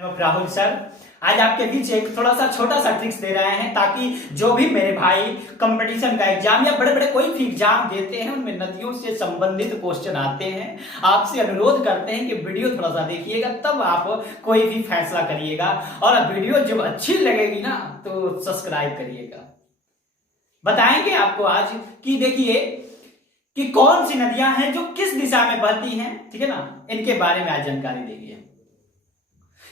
Rahul sir आज आपके बीच एक थोड़ा सा छोटा सा ट्रिक्स दे रहे हैं ताकि जो भी मेरे भाई कंपटीशन का एग्जाम या बड़े बड़े कोई भी एग्जाम देते हैं उनमें नदियों से संबंधित क्वेश्चन आते हैं। आपसे अनुरोध करते हैं कि वीडियो थोड़ा सा देखिएगा, तब आप कोई भी फैसला करिएगा। और वीडियो जब अच्छी लगेगी ना तो सब्सक्राइब करिएगा। बताएंगे आपको आज कि देखिए कि कौन सी नदियां हैं जो किस दिशा में बहती हैं, ठीक है ना, इनके बारे में आज जानकारी देंगे।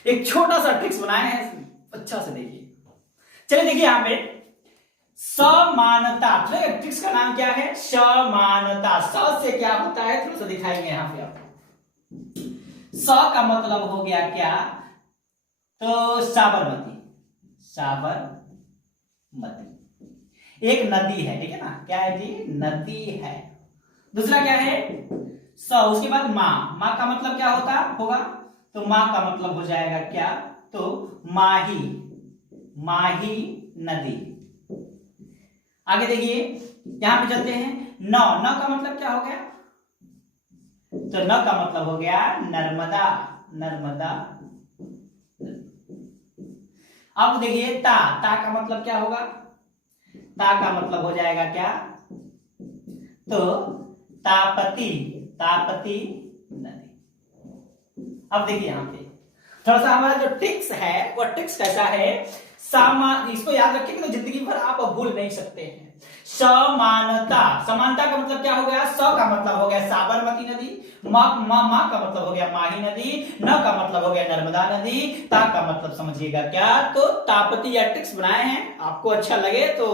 एक छोटा सा ट्रिक्स बनाया है, अच्छा से देखिए। चलिए देखिए यहां पे समानता, ट्रिक्स का नाम क्या है? समानता। स से क्या होता है थोड़ा सा दिखाएंगे यहां पे आपको। स का मतलब हो गया क्या? तो साबरमती। साबरमती एक नदी है, ठीक है ना, क्या है जी? नदी है। दूसरा क्या है? स, उसके बाद मां। मां का मतलब क्या होगा? तो मां का मतलब हो जाएगा क्या? तो माही, माही नदी। आगे देखिए यहां पे चलते हैं। न, न का मतलब क्या हो गया? तो न का मतलब हो गया नर्मदा, नर्मदा। अब देखिए ता, ता का मतलब क्या होगा? ता का मतलब हो जाएगा क्या? तो तापती, तापती नदी। अब देखिए यहां पे थोड़ा सा हमारा जो ट्रिक्स है वो ट्रिक्स कैसा है? इसको याद रखिए तो जिंदगी भर आप भूल नहीं सकते हैं। समानता, समानता का मतलब क्या हो गया? स का मतलब हो गया साबरमती नदी, मा का मतलब हो गया माही नदी, न का मतलब हो गया नर्मदा नदी, ता का मतलब समझिएगा क्या? तो तापती। या ट्रिक्स बनाए हैं, आपको अच्छा लगे तो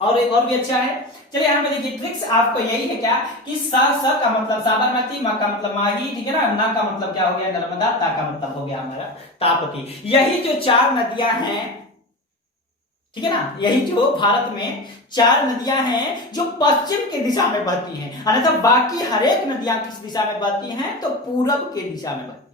और एक और भी अच्छा है। चलिए यहां पे देखिए ट्रिक्स आपको यही है क्या कि स का मतलब साबरमती, मा का मतलब माही, ठीक है ना, न का मतलब क्या हो गया? नर्मदा, ता का मतलब हो गया हमारा तापती। यही जो चार नदियां हैं, ठीक है ना, यही जो भारत में चार नदियां हैं जो पश्चिम की दिशा में बहती हैं। अन्यथा बाकी हर एक नदियां किस दिशा में बहती हैं? तो पूरब के दिशा में बहती हैं।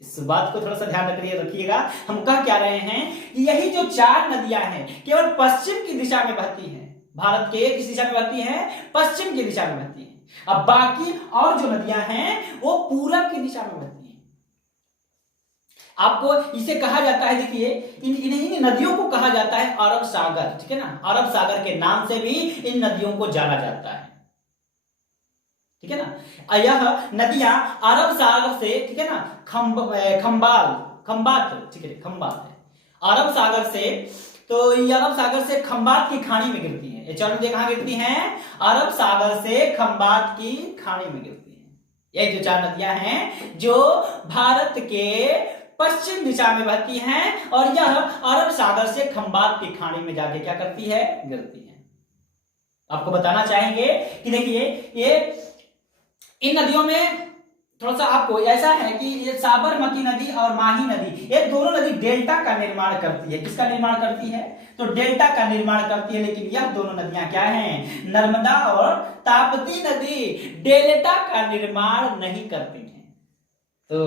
इस बात को थोड़ा सा ध्यान रखिएगा। हम कह क्या रहे हैं कि यही जो चार नदियां हैं केवल पश्चिम की दिशा में बहती हैं। भारत के किस दिशा में बहती हैं? पश्चिम की दिशा में बहती हैं। अब बाकी और जो नदियां हैं वो पूरब की दिशा में बहती हैं। आपको इसे कहा जाता है, देखिए इन नदियों को कहा जाता है अरब सागर, ठीक है ना। अरब सागर के नाम से भी इन नदियों को जाना जाता है, ठीक है ना। यह नदियां अरब सागर से, ठीक है ना, खंबात, ठीक है, खंबात है अरब सागर से। तो ये अरब सागर से खंबात की खाड़ी में गिरती है। ये चार नदियां कहां गिरती हैं? अरब सागर से खंबात की खाड़ी में गिरती है। ये जो चार नदियां हैं जो भारत के पश्चिम दिशा में बहती हैं और यह अरब सागर से खंबात की खाड़ी में जाके क्या करती है? गिरती है। आपको बताना चाहेंगे कि देखिए ये इन नदियों में थोड़ा सा आपको ऐसा है कि ये साबरमती नदी और माही नदी, ये दोनों नदी डेल्टा का निर्माण करती है। किसका निर्माण करती है? तो डेल्टा का निर्माण करती है। लेकिन यह दोनों नदियां क्या हैं? नर्मदा और ताप्ती नदी डेल्टा का निर्माण नहीं करती हैं। तो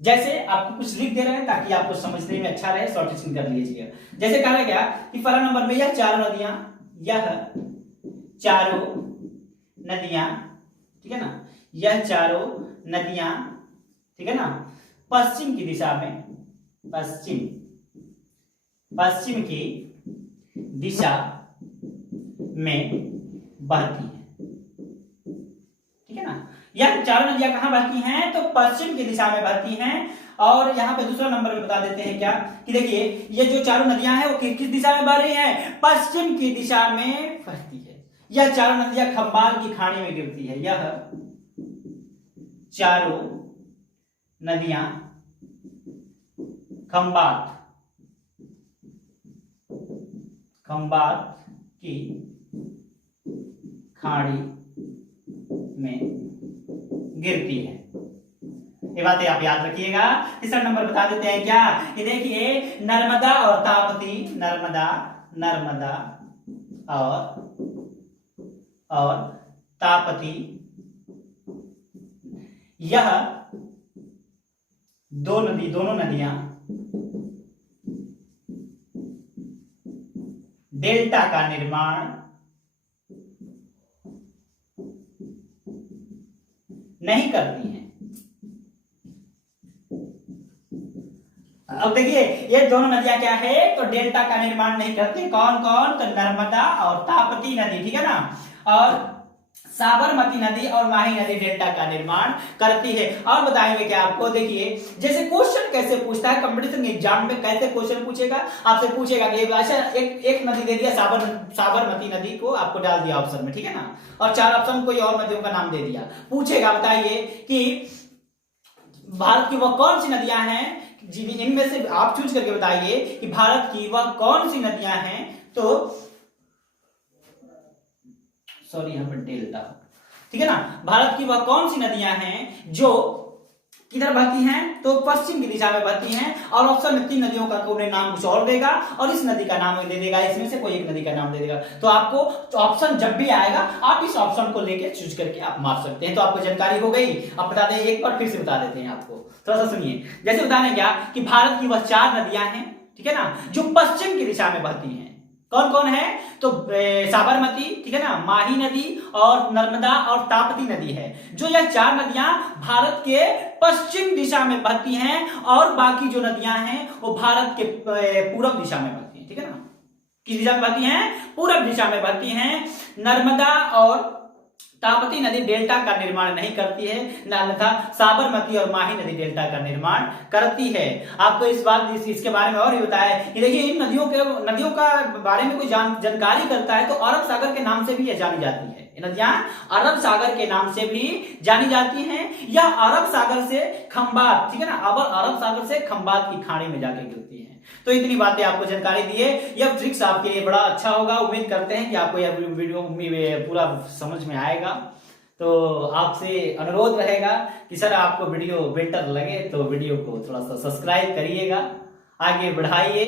जैसे आपको कुछ लिख दे रहे हैं ताकि आपको समझने में अच्छा रहे, शॉर्टेशन कर लीजिएगा। जैसे कहा गया कि पहला नंबर में यह चारों नदियां, यह चारों नदियां, ठीक है ना, यह चारों नदियां, ठीक है ना, पश्चिम की दिशा में, पश्चिम की दिशा में बहती है, ठीक है ना। यह चारों नदियां कहां बहती हैं? तो पश्चिम की दिशा में बहती हैं। और यहां पे दूसरा नंबर में बता देते हैं क्या कि देखिए ये जो चारों नदियां हैं वो किस दिशा में बह रही हैं? पश्चिम की दिशा में बहती है। यह चारों नदियां खंबाल की खाड़ी में गिरती है। यह चारों नदियां खंबात की खाड़ी में गिरती है। ये बातें आप याद रखिएगा। तीसरा नंबर बता देते हैं क्या कि देखिए नर्मदा और ताप्ती, नर्मदा और ताप्ती, यह दोनों नदियां डेल्टा का निर्माण नहीं करती हैं। अब देखिए ये दोनों नदियां क्या है, तो डेल्टा का निर्माण नहीं करती। कौन कौन, तो नर्मदा और ताप्ती नदी, ठीक है ना, और साबरमती नदी और माही नदी डेल्टा का निर्माण करती है। और बताएंगे क्या आपको, देखिए जैसे क्वेश्चन कैसे पूछता है कंपटीशन एग्जाम में, कैसे क्वेश्चन पूछेगा, आपसे पूछेगा कि अच्छा एक नदी दे दिया, साबरमती नदी को आपको डाल दिया ऑप्शन में, ठीक है ना, और 4 ऑप्शन कोई और नदियों का नाम दे दिया, पूछेगा बताइए कि भारत की वह कौन सी नदियां हैं, इनमें से आप चूज करके बताइए कि भारत की वह कौन सी नदियां हैं, तो सॉरी यहाँ पर डेल्टा, ठीक है ना, भारत की वह कौन सी नदियां हैं जो किधर बहती हैं, तो पश्चिम की दिशा में बहती हैं, और ऑप्शन में 3 नदियों का उन्हें नाम कुछ और देगा और इस नदी का नाम दे देगा, इसमें से कोई एक नदी का नाम दे देगा। तो आपको ऑप्शन जब भी आएगा आप इस ऑप्शन को लेके चूज करके आप मार सकते हैं। तो आपको जानकारी हो गई। अब बता दें, एक बार फिर से बता देते हैं आपको, थोड़ा सा सुनिए। जैसे बताने क्या कि भारत की वह 4 नदियां हैं, ठीक है ना, जो पश्चिम की दिशा में बहती हैं। कौन कौन है, तो साबरमती, ठीक है ना, माही नदी और नर्मदा और ताप्ती नदी है। जो यह 4 नदियां भारत के पश्चिम दिशा में बहती हैं और बाकी जो नदियां हैं वो भारत के पूर्व दिशा में बहती हैं, ठीक है ना। किस दिशा में बहती हैं, पूर्व दिशा में बहती हैं। नर्मदा और ताप्ती नदी डेल्टा का निर्माण नहीं करती है, अन्यथा साबरमती और माही नदी डेल्टा का निर्माण करती है। आपको इसके बारे में और भी बताया कि देखिए इन नदियों का बारे में कोई जानकारी करता है तो अरब सागर के नाम से भी यह जानी जाती है। नदियां अरब सागर के नाम से भी जानी जाती हैं, या अरब सागर से खंबात, ठीक है ना, अरब सागर से खंबात की खाड़ी में जाके गिरती है। तो इतनी बातें आपको जानकारी दिए, यह ट्रिक्स आपके लिए बड़ा अच्छा होगा। उम्मीद करते हैं कि आपको यह वीडियो पूरा समझ में आएगा। तो आपसे अनुरोध रहेगा कि सर आपको वीडियो बेटर लगे तो वीडियो को थोड़ा सा सब्सक्राइब करिएगा, आगे बढ़ाइए।